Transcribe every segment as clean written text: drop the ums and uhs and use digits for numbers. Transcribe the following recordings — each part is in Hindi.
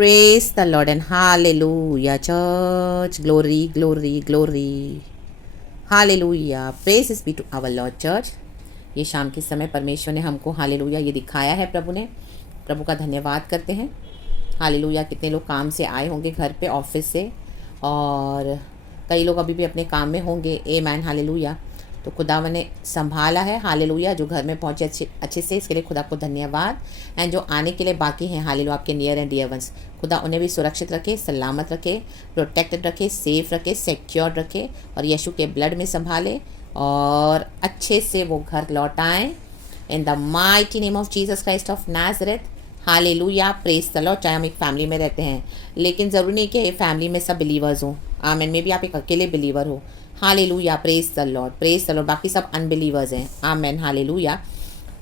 Praise the Lord and hallelujah, church. Glory, glory, glory. Hallelujah. Praises be to our Lord, church. ये शाम के समय परमेश्वर ने हमको हालेलुया ये दिखाया है, प्रभु ने। प्रभु का धन्यवाद करते हैं। हालेलुया। कितने लोग काम से आए होंगे, घर पे, ऑफिस से, और कई लोग अभी भी अपने काम में होंगे। A man, hallelujah. तो खुदावन ने संभाला है, हालेलुया। जो घर में पहुंचे अच्छे से, इसके लिए खुदा को धन्यवाद। एंड जो आने के लिए बाकी हैं, हालेलुया, आपके नियर एंड डियर वंस, खुदा उन्हें भी सुरक्षित रखे, सलामत रखे, प्रोटेक्टेड रखे, सेफ रखे, सिक्योर रखे, और यीशु के ब्लड में संभाले और अच्छे से वो घर लौट आएँ। इन the mighty name of Jesus Christ of Nazareth, hallelujah. Praise the Lord. चाहे हम एक फैमिली में रहते हैं, लेकिन ज़रूरी नहीं कि ये फैमिली में सब बिलीवर्स हों। आमेन। में भी आप एक अकेले बिलीवर हो। Hallelujah. Praise the Lord, praise the Lord. बाकी सब अनबिलीवर्स हैं। आमेन। हालेलुया।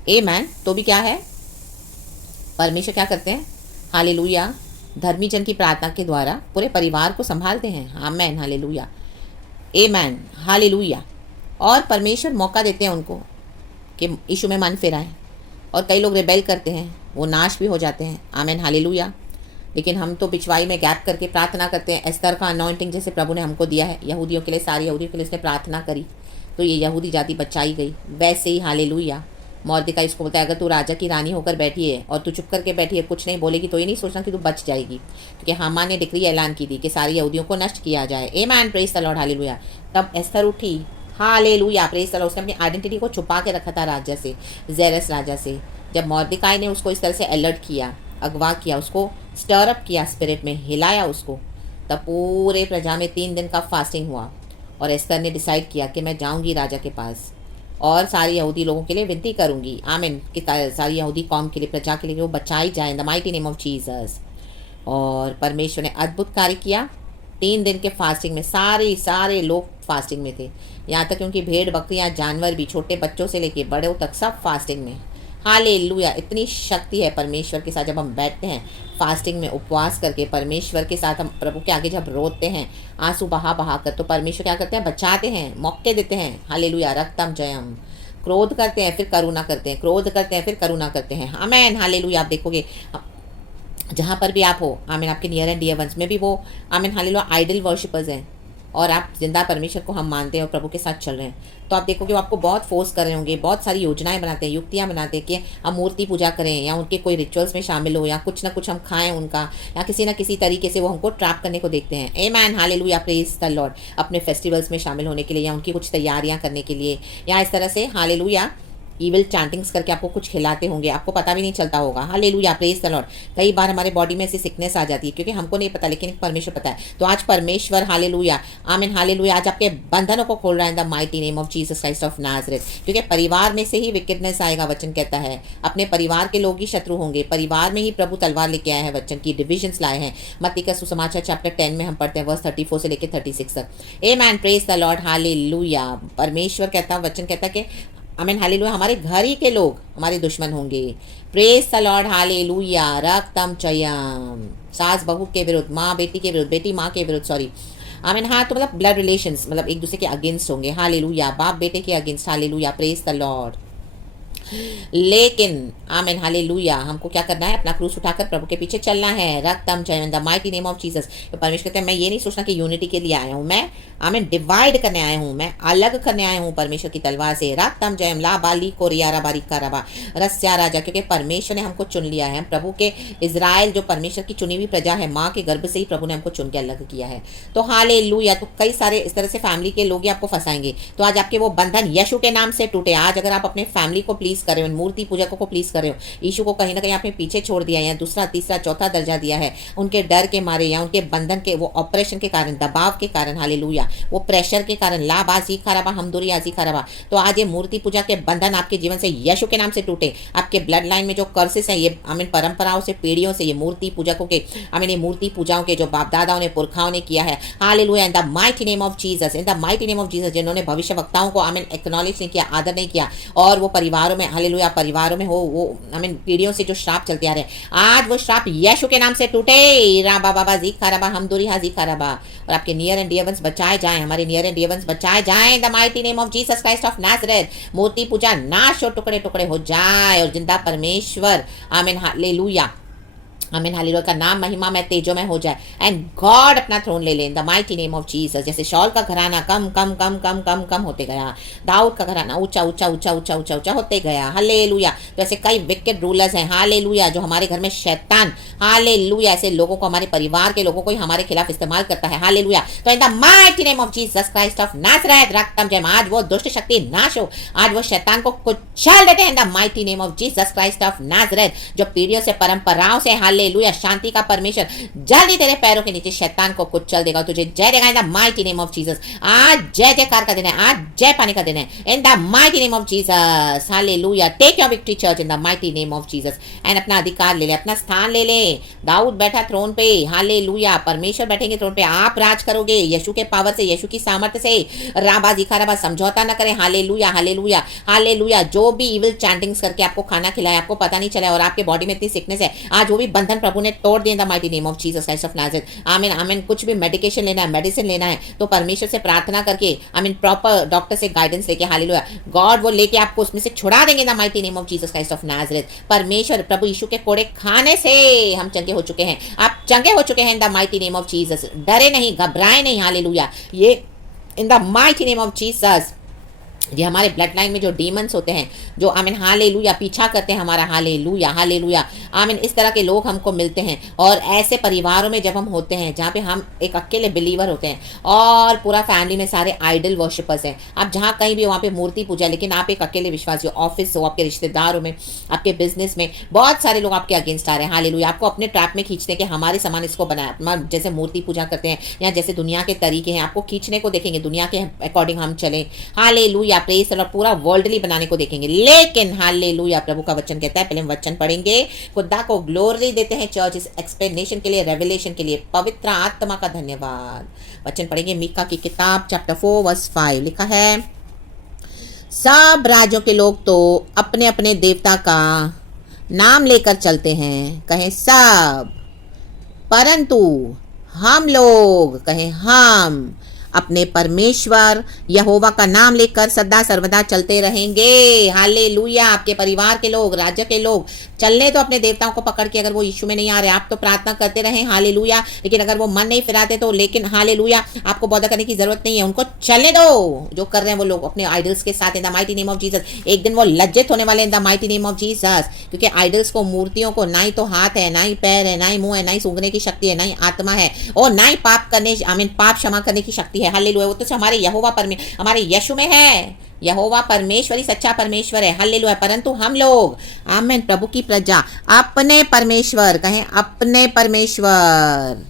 आमेन। तो भी क्या है, परमेश्वर क्या करते हैं, हालेलुया, धर्मी जन की प्रार्थना के द्वारा पूरे परिवार को संभालते हैं। आमेन। हालेलुया। आमेन। हालेलुया। और परमेश्वर मौका देते हैं उनको कि यीशु में मन फिराएं। और कई लोग रिबेल करते हैं, वो नाश भी हो जाते हैं। आमेन। हालेलुया। लेकिन हम तो पिछवाई में गैप करके प्रार्थना करते हैं। एस्तर का अनॉइंटिंग जैसे प्रभु ने हमको दिया है यहूदियों के लिए, सारे यहूदियों के लिए उसने प्रार्थना करी, तो ये यहूदी जाति बचाई गई। वैसे ही हालेलुया, मॉर्देकाई इसको बोलता है, अगर तू राजा की रानी होकर बैठी है और तू चुप करके बैठी है, कुछ नहीं बोलेगी, तो ये नहीं सोचना कि तू बच जाएगी, क्योंकि हामान ने डिक्री ऐलान की थी कि सारे यहूदियों को नष्ट किया जाए। Amen. Praise the lord. Hallelujah. तब एस्तर उठी, हालेलुया, प्रेज द लॉर्ड। उसने अपनी आइडेंटिटी को छुपा के रखा था राजा से, जेरस राजा से। जब मॉर्देकाई ने उसको इस तरह से अलर्ट किया, अगवा किया, उसको स्टर अप किया, स्पिरिट में हिलाया उसको, तब पूरे प्रजा में 3 दिन का फास्टिंग हुआ। और एस्तर ने डिसाइड किया कि मैं जाऊंगी राजा के पास और सारी यहूदी लोगों के लिए विनती करूंगी। आमीन। कि सारी यहूदी कौम के लिए, प्रजा के लिए, वो बचाई जाए, in the mighty name of Jesus. और परमेश्वर ने अद्भुत कार्य किया। 3 दिन के फास्टिंग में सारे लोग फास्टिंग में थे, यहाँ तक क्योंकि भेड़ बकरियाँ, जानवर भी, छोटे बच्चों से लेके बड़े तक सब फास्टिंग में। हालेलुया। इतनी शक्ति है परमेश्वर के साथ जब हम बैठते हैं फास्टिंग में, उपवास करके परमेश्वर के साथ हम प्रभु के आगे जब रोते हैं आंसू बहा बहा कर, तो परमेश्वर क्या करते हैं, बचाते हैं, मौके देते हैं। हालेलुया। रक्तम जयम। क्रोध करते हैं फिर करुणा करते हैं, क्रोध करते हैं फिर करुणा करते हैं। आमेन। हालेलुया। आप देखोगे जहाँ पर भी आप हो, आमीन, आपके नियर एंड डियर वंस में भी वो, आमीन, हालेलुया, आइडल वर्शिपर्स हैं, और आप जिंदा परमेश्वर को हम मानते हैं और प्रभु के साथ चल रहे हैं, तो आप देखोगे वो आपको बहुत फोर्स कर रहे होंगे, बहुत सारी योजनाएं बनाते हैं, युक्तियां बनाते हैं कि हम मूर्ति पूजा करें या उनके कोई रिचुअल्स में शामिल हो, या कुछ ना कुछ हम खाएं उनका, या किसी ना किसी तरीके से वो हमको ट्रैप करने को देखते हैं। आमेन। हालेलुया। Praise the Lord. अपने फेस्टिवल्स में शामिल होने के लिए, या उनकी कुछ तैयारियां करने के लिए, या इस तरह से हालेलुया ईविल चैंटिंग्स करके आपको कुछ खिलाते होंगे, आपको पता भी नहीं चलता होगा। हालेलुया। Praise the Lord. कई बार हमारे बॉडी में ऐसी सिकनेस आ जाती है क्योंकि हमको नहीं पता, लेकिन परमेश्वर पता है। तो आज परमेश्वर, हालेलुया, आमीन, हालेलुया, आज आपके बंधनों को खोल रहा है in the mighty name of Jesus Christ of Nazareth. क्योंकि परिवार में से ही विकेडनेस आएगा, वचन कहता है। अपने परिवार के लोग ही शत्रु होंगे। परिवार में ही प्रभु तलवार लेके आए हैं, वचन की डिविजन्स लाए हैं। मत्ती का सुसमाचार चैप्टर 10 में हम पढ़ते हैं, वर्स 34 से लेकर 36 तक। Amen. Praise the lord. Hallelujah. परमेश्वर कहता है, वचन कहता है कि आमीन, हालेलुया, हमारे घर ही के लोग हमारे दुश्मन होंगे। Praise the lord. हालेलुया। रक्तम चयम। सास बहू के विरुद्ध, माँ बेटी के विरुद्ध, बेटी माँ के विरुद्ध, सॉरी, आमीन, हाँ, तो मतलब ब्लड रिलेशंस, मतलब एक दूसरे के अगेंस्ट होंगे। हालेलुया। बाप बेटे के against. Hallelujah. Praise the Lord. लेकिन आमीन, हालेलुया, हमको क्या करना है, अपना क्रूस उठाकर प्रभु के पीछे चलना है। रक्तम जय, इन the mighty name of Jesus. तो परमेश्वर कहते हैं, मैं ये नहीं सोचना कि यूनिटी के लिए आया हूँ, मैं आमीन डिवाइड करने आया हूँ, मैं अलग करने आया हूँ परमेश्वर की तलवार से। रक्तम जयम ला बाली को रियारा बारी का रबा रस्या राजा। क्योंकि परमेश्वर ने हमको चुन लिया है, प्रभु के इजराइल जो परमेश्वर की चुनी हुई प्रजा है, माँ के गर्भ से ही प्रभु ने हमको चुन के अलग किया है। तो हालेलुया। तो कई सारे इस तरह से फैमिली के लोग ही आपको फंसाएंगे। तो आज आपके वो बंधन यीशु के नाम से टूटे। आज अगर आप अपने फैमिली को प्लीज कर रहे हो, मूर्ति पूजकों को प्लीज कर रहे हो, यीशु को कहीं ना कहीं आपने पीछे छोड़ दिया, या दूसरा तीसरा चौथा दर्जा दिया है, उनके डर के मारे, या उनके बंधन के, वो ऑपरेशन के कारण, दबाव के कारण, हालेलुया, वो प्रेशर के कारण, लाभ आजी खराबा हमदुरी आजी खराबा, तो आज ये मूर्ति पूजा के बंधन आपके जीवन से यीशु के नाम से टूटे। आपके ब्लड लाइन में जो कर्सेस हैं, ये आमीन परंपराओं से, पीढ़ियों से, ये मूर्ति पूजकों के, आमीन, ये मूर्ति पूजाओं के जो बाप दादाओं ने, पुरखाओं ने किया है, hallelujah, in the mighty name of Jesus, in the mighty name of Jesus, जिन्होंने भविष्य वक्ताओं को आमीन एक्नॉलेज नहीं किया, आदर नहीं किया, और वो परिवारों में, हालेलुया, परिवारों में हो, वो आमीन पीढ़ियों से जो श्राप चलते आ रहे हैं, आज वो श्राप यीशु के नाम से टूटे। राबा बाबा जी खराबा हमदुरी हाजी खराबा। और आपके नियर एंड डियर वंस बचाए जाएं, हमारे नियर एंड डियर वंस बचाए जाएं, the mighty name of Jesus Christ of Nazareth. मूर्ति पूजा नाश और टुकड़े टुकड़े हो जाए, और जिंदा परमेश्वर, आमीन, हालेलुया, आमीन हालेलुया का नाम महिमा में तेजो में हो जाए एंड गॉड अपना थ्रोन ले ले इन the mighty name of Jesus. जैसे शॉल का घराना कम कम कम कम कम कम होते गया, दाऊद का घराना ऊंचा ऊंचा ऊंचा ऊंचा ऊंचा ऊंचा होते गया। हालेलुया। तो ऐसे कई विकेट रूलर्स हैं हालेलुया, जो हमारे घर में शैतान हालेलुया ऐसे लोगों को, हमारे परिवार के लोगों को ही हमारे खिलाफ इस्तेमाल करता है हालेलुया। तो in the mighty name of Jesus Christ of Nazareth रक्तम जय, आज वो दुष्ट शक्ति नाश हो, आज वो शैतान को कुचल देते हैं इन the mighty name of Jesus Christ of Nazareth. जो पीढ़ियों से परंपराओं से हालेलुया शांति का परमेश्वर जल्दी तेरे पैरों के नीचे शैतान को कुचल देगा, तुझे जय देगा इन the mighty name of Jesus. आज जय जयकार का दिन है, आज जय पाने का दिन है in the mighty name of Jesus hallelujah. Take your victory church in the mighty name of Jesus and अपना अधिकार ले ले, अपना स्थान ले ले। दाऊद बैठा थ्रोन पे हालेलुया, परमेश्वर बैठेंगे थ्रोन पे, आप राज करोगे यीशु के पावर से, यीशु की सामर्थ्य से। राबाजी खाराबा समझौता न करें हालेलुया हालेलुया हालेलुया। जो भी इविल चैंटिंग्स करके आपको खाना खिलाया, आपको पता नहीं चला और आपके बॉडी में इतनी सिकनेस है, आज वो भी बंधन प्रभु ने तोड़ दिया इन the mighty name of Jesus Christ of Nazareth. आमीन आमीन। कुछ भी मेडिकेशन लेना है, मेडिसिन लेना है तो परमेश्वर से प्रार्थना करके आमीन प्रॉपर डॉक्टर से गाइडेंस लेके हालेलुया गॉड वो लेके आपको उसमें से छुड़ा देंगे इन the mighty name of Jesus Christ of Nazareth. परमेश्वर प्रभु यीशु के कोड़े खाने से हम चंगे हो चुके हैं, आप चंगे हो चुके हैं इन the mighty name of Jesus. डरे नहीं, घबराए नहीं हालेलुया। ये इन the mighty name of Jesus ये हमारे ब्लड लाइन में जो डीमंस होते हैं, जो आमीन हालेलुया पीछा करते हैं हमारा हालेलुया हालेलुया आमीन, इस तरह के लोग हमको मिलते हैं। और ऐसे परिवारों में जब हम होते हैं जहाँ पे हम एक अकेले बिलीवर होते हैं और पूरा फैमिली में सारे आइडल वर्शिपर्स हैं, आप जहाँ कहीं भी वहाँ पे मूर्ति पूजा, लेकिन आप एक अकेले विश्वासी हो, ऑफिस हो, आपके रिश्तेदारों में, आपके बिजनेस में बहुत सारे लोग आपके अगेंस्ट आ रहे हैं हालेलुया, आपको अपने ट्रैप में खींचते हैं कि हमारे समान इसको बनाया, जैसे मूर्ति पूजा करते हैं या जैसे दुनिया के तरीके हैं, आपको खींचने को देखेंगे, दुनिया के अकॉर्डिंग हम चले हालेलुया प्रेज और पूरा वर्ल्डली बनाने को देखेंगे। लेकिन हालेलुया प्रभु का वचन कहता है, पहले हम वचन पढ़ेंगे, खुदा को ग्लोरी देते हैं चर्च इस एक्सप्लेनेशन के लिए, रेवलेशन के लिए। पवित्र आत्मा का धन्यवाद। वचन पढ़ेंगे मीका की किताब चैप्टर 4 वर्स 5, लिखा है सब राज्यों के लोग तो अपने अपने देवता का नाम लेकर चलते हैं, कहें सब, परंतु हम लोग, कहें हम अपने परमेश्वर यहोवा का नाम लेकर सदा सर्वदा चलते रहेंगे हालेलुया। आपके परिवार के लोग, राज्य के लोग चलने तो अपने देवताओं को पकड़ के, अगर वो यीशु में नहीं आ रहे आप तो प्रार्थना करते रहें हालेलुया, लेकिन अगर वो मन नहीं फिराते तो लेकिन हालेलुया आपको बौद्ध करने की जरूरत नहीं है, उनको चलने दो जो कर रहे हैं वो लोग अपने आइडल्स के साथ इन the mighty name of Jesus. एक दिन वो लज्जित होने वाले इन the mighty name of Jesus, क्योंकि आइडल्स को, मूर्तियों को ना ही तो हाथ है, ना ही पैर है, ना ही मुंह है, ना ही सूंघने की शक्ति है, ना ही आत्मा है और ना ही पाप करने आमीन पाप क्षमा करने की शक्ति है हालेलुया। वो तो हमारे यहोवा हमारे यीशु में है। यहोवा परमेश्वर ही सच्चा परमेश्वर है हालेलुया। परंतु हम लोग आमीन प्रभु की प्रजा अपने परमेश्वर, कहें अपने परमेश्वर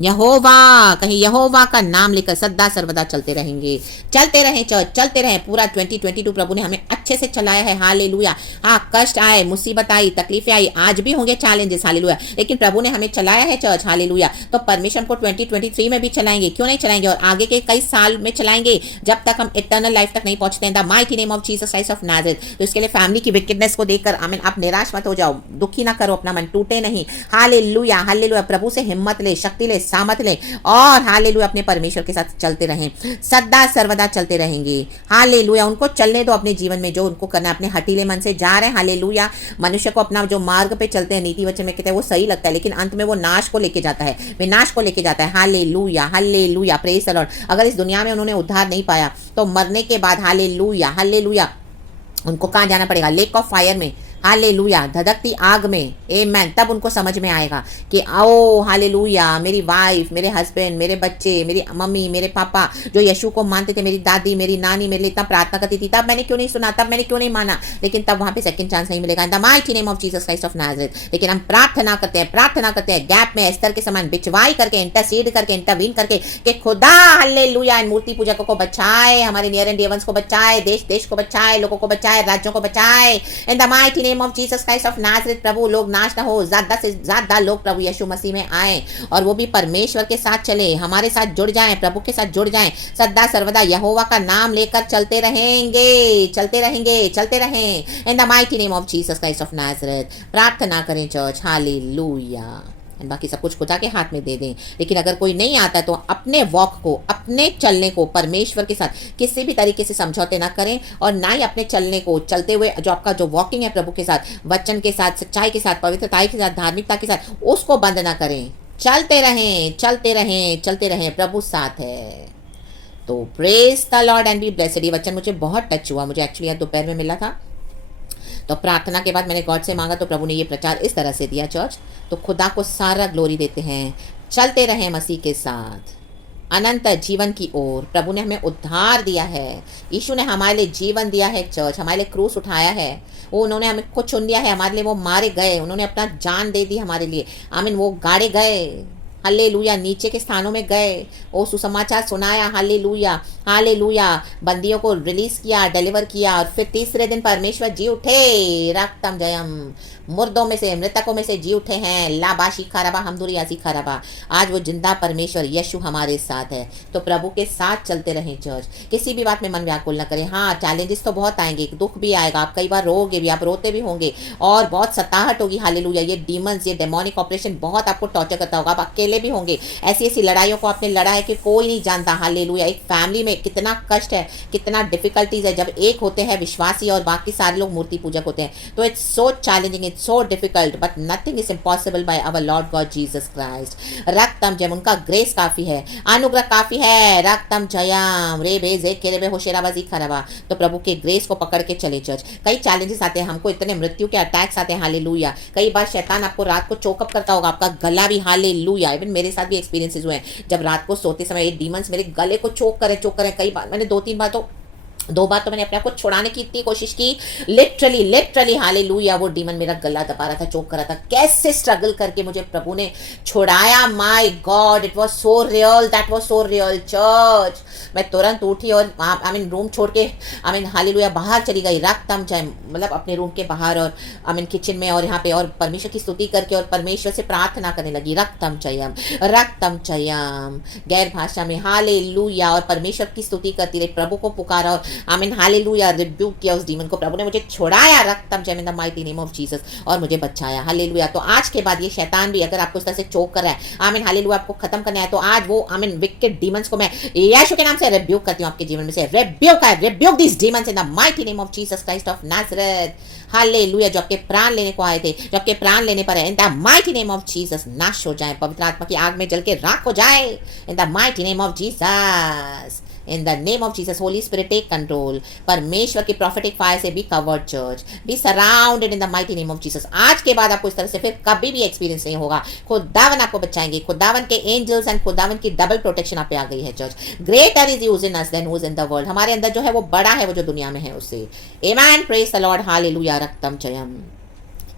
यहोवा, कहीं यहोवा का नाम लेकर सदा सर्वदा चलते रहेंगे। चलते रहें चर्च, चलते रहें। पूरा 2022 प्रभु ने हमें अच्छे से चलाया है हालेलुया। हाँ कष्ट आए, मुसीबत आई, तकलीफें आई, आज भी होंगे चैलेंजेस हालेलुया, लेकिन प्रभु ने हमें चलाया है चर्च हालेलुया। तो परमेश्वर को 2023 में भी चलाएंगे, क्यों नहीं चलाएंगे, और आगे के कई साल में चलाएंगे जब तक हम इटर्नल लाइफ तक नहीं पहुंचते हैं the mighty name of Jesus Christ of Nazareth. तो इसके लिए फैमिली की विकेडनेस को देखकर आमीन आप निराश मत हो जाओ, दुखी ना करो, अपना मन टूटे नहीं हालेलुया हालेलुया। प्रभु से हिम्मत ले, शक्ति ले, सामर्थ ले और हालेलुया अपने परमेश्वर के साथ चलते रहें, सदा सर्वदा चलते रहेंगे हालेलुया। उनको चलने दो अपने जीवन में जो उनको करना है, अपने हटीले मन से जा रहे हैं हालेलुया। मनुष्य को अपना जो मार्ग पे चलते हैं नीति वचन में कहते हैं वो सही लगता है, लेकिन अंत में वो नाश को लेके जाता है, विनाश को लेके जाता है hallelujah hallelujah praise the Lord. अगर इस दुनिया में उन्होंने उद्धार नहीं पाया तो मरने के बाद हालेलुया हालेलुया उनको कहाँ जाना पड़ेगा, लेक ऑफ फायर में हालेलुया, धधकती आग में आमेन। तब उनको समझ में आएगा कि आओ हालेलुया मेरी वाइफ, मेरे हस्बैंड, मेरे बच्चे, मेरी मम्मी, मेरे पापा जो यीशु को मानते थे, मेरी दादी, मेरी नानी मेरे लिए इतना प्रार्थना करती थी, तब मैंने क्यों नहीं सुना, तब मैंने क्यों नहीं माना। लेकिन तब वहाँ पे सेकंड चांस नहीं मिलेगा इन the mighty name of Jesus Christ of Nazareth. लेकिन हम प्रार्थना करते हैं, प्रार्थना करते हैं गैप में एस्तर के समान बिचवाई करके, इंटरसीड करके, इंटरवीन करके कि खुदा हालेलुया इन मूर्ति पूजकों को बचाए, हमारे नियर एंड डियर वंस को बचाए, देश देश को बचाए, लोगों को बचाए, राज्यों को बचाए in the mighty name of Jesus Christ of Nazareth. प्रभु लोग नाश ना हो, ज्यादा से ज्यादा लोग प्रभु यीशु मसीह में आए और वो भी परमेश्वर के साथ चले, हमारे साथ जुड़ जाएं, प्रभु के साथ जुड़ जाएं, सदा सर्वदा यहोवा का नाम लेकर चलते रहेंगे, चलते रहेंगे, चलते रहें इन the mighty name of Jesus Christ of Nazareth. प्रार्थना करें चर्च हालेलुया। बाकी सब कुछ खुदा के हाथ में दे दें। लेकिन अगर कोई नहीं आता तो अपने वॉक को अपने चलने को परमेश्वर के साथ किसी भी तरीके से समझौते ना करें, और ना ही अपने चलने को, चलते हुए जो आपका जो वॉकिंग है प्रभु के साथ, वचन के साथ, सच्चाई के साथ, पवित्रता के साथ, धार्मिकता के साथ, उसको बंद ना करें। चलते रहें, चलते रहें, चलते रहें, प्रभु साथ है। तो praise the Lord and be blessed. ये वचन मुझे बहुत टच हुआ, मुझे एक्चुअली आज दोपहर में मिला था, तो प्रार्थना के बाद मैंने गॉड से मांगा, तो प्रभु ने ये प्रचार इस तरह से दिया चर्च। तो खुदा को सारा ग्लोरी देते हैं। चलते रहें मसीह के साथ अनंत जीवन की ओर। प्रभु ने हमें उद्धार दिया है, यीशु ने हमारे लिए जीवन दिया है चर्च, हमारे लिए क्रूस उठाया है, वो उन्होंने हमें को चुन लिया है, हमारे लिए वो मारे गए, उन्होंने अपना जान दे दी हमारे लिए। आमीन। वो गाड़े गए, हालेलुया, नीचे के स्थानों में गए, वो सुसमाचार सुनाया, हालेलुया, हालेलुया, बंदियों को रिलीज किया, डिलीवर किया, और फिर तीसरे दिन परमेश्वर जी उठे, रक्तम जयम, मुर्दों में से, मृतकों में से जी उठे हैं। लाबाशी खराबा हमदुरियासी खराबा। आज वो जिंदा परमेश्वर यीशु हमारे साथ है। तो प्रभु के साथ चलते रहें चर्च, किसी भी बात में मन व्याकुल न करें। हाँ, चैलेंजेस तो बहुत आएंगे, दुख भी आएगा, आप कई बार रोओगे भी, आप रोते भी होंगे, और बहुत सताहट होगी, हालेलुया। ये डीमंस, ये डेमोनिक ऑपरेशन बहुत आपको टॉर्चर करता होगा, आप अकेले भी होंगे। ऐसी ऐसी लड़ाइयों को आपने लड़ा है कि कोई नहीं जानता, हालेलुया। एक फैमिली में कितना कष्ट है, कितना डिफिकल्टीज है, जब एक होते हैं विश्वासी और बाकी सारे लोग मूर्ति पूजक होते हैं, तो it's so challenging, it's so difficult, but nothing is impossible by our Lord God Jesus Christ. रक्तम Jayam, उनका ग्रेस काफी है, अनुग्रह काफी है। रक्तम जयम रे बे जे के रे बे होशेराबाजी खराबा। तो प्रभु के ग्रेस को पकड़ के चले चर्च। कई चैलेंजेस आते हैं, हमको इतने मृत्यु के अटैक्स आते हैं, हालेलुया। कई बार शैतान आपको रात को चोकअप करता होगा, आपका गला भी, हालेलुया। इवन मेरे साथ भी एक्सपीरियंसेस हुए हैं, जब रात को सोते समय ये डीमंस मेरे गले को चोक करें। कई बार मैंने दो बार तो मैंने अपने आप को छुड़ाने की इतनी कोशिश की, लिटरली हालेलुया, वो डीमन मेरा गला दबा रहा था, चोक कर रहा था। कैसे स्ट्रगल करके मुझे प्रभु ने छुड़ाया, my God, it was so real, that was so real church. मैं तुरंत उठी और रूम छोड़ के हालेलुया बाहर चली गई, रक्तम जय, मतलब अपने रूम के बाहर, और किचन में, और यहाँ पे, और परमेश्वर की स्तुति करके और परमेश्वर से प्रार्थना करने लगी, रक्तम चयम, गैर भाषा में, हालेलुया, और परमेश्वर की स्तुति करती रही, प्रभु को पुकारा, और हालेलुया, रिब्यूक किया उस डीमन को। प्रभु ने मुझे छुड़ाया, रक्तम जय, इन the mighty name of Jesus, और मुझे बचाया, हालेलुया। तो आज के बाद ये शैतान भी अगर आपको इस तरह से चोक कर रहा है, हालेलुया, आपको खत्म करना है, तो आज वो विकेड डीमंस को मैं यीशु के नाम से रिब्यूक करती हूँ आपके जीवन में से। Rebuke this demons in the mighty name of Jesus Christ of Nazareth, hallelujah. जो आपके प्राण लेने को आए थे, जो आपके प्राण लेने पर है, in the mighty name of Jesus नाश हो जाए, पवित्र आत्मा की आग में जल के राख हो जाए, in the mighty name of Jesus. In the name of Jesus, holy spirit take control. परमेश्वर की प्रॉफिटिक फायर से be covered church, be surrounded in the mighty name of Jesus. आज के बाद आपको इस तरह से फिर कभी भी एक्सपीरियंस नहीं होगा। खुदावन आपको बचाएंगे, खुदावन के एंजल्स एंड खुदावन की डबल प्रोटेक्शन आप पे आ गई है church. Greater is use in us than who's in the world. हमारे अंदर जो है वो बड़ा है, वो जो दुनिया में है उससे। आमेन, praise the lord, hallelujah, रक्तम Jayam.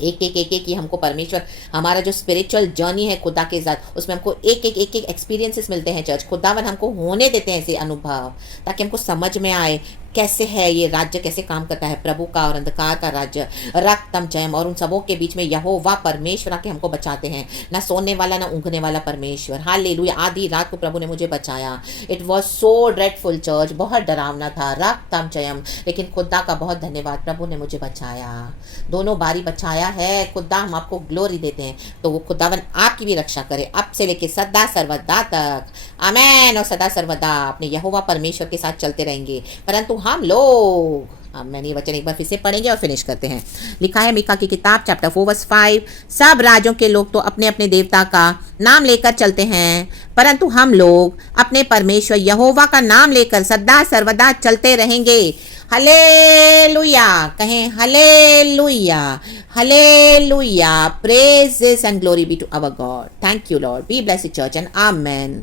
एक ही हमको परमेश्वर, हमारा जो स्पिरिचुअल जर्नी है खुदा के साथ, उसमें हमको एक एक्सपीरियंसेस मिलते हैं चर्च। खुदावन हमको होने देते हैं ऐसे अनुभव, ताकि हमको समझ में आए कैसे है ये राज्य, कैसे काम करता है, प्रभु का और अंधकार का राज्य, रक्तम जयम। और उन सबों के बीच में यहोवा परमेश्वर आके हमको बचाते हैं, ना सोने वाला ना ऊँघने वाला परमेश्वर, हालेलुया। आधी रात को प्रभु ने मुझे बचाया। It was so dreadful church, बहुत डरावना था, रक्तम जयम, लेकिन खुदा का बहुत धन्यवाद, प्रभु ने मुझे बचाया, दोनों बारी बचाया है। खुदा, हम आपको ग्लोरी देते हैं। तो वो खुदावन आपकी भी रक्षा करे अब से लेके सदा सर्वदा तक, आमेन। और सदा सर्वदा अपने यहोवा परमेश्वर के साथ चलते रहेंगे। परंतु हम लोग, मैंने ये वचन एक बार फिर से पढ़ेंगे और फिनिश करते हैं। लिखा है मीका की किताब चैप्टर 4 वर्स 5, सब राज्यों के लोग तो अपने अपने देवता का नाम लेकर चलते हैं, परंतु हम लोग अपने परमेश्वर यहोवा का नाम लेकर सदा सर्वदा चलते रहेंगे। हालेलुया, कहें hallelujah, hallelujah, praise and glory be to our God. Thank you Lord, be blessed church and amen.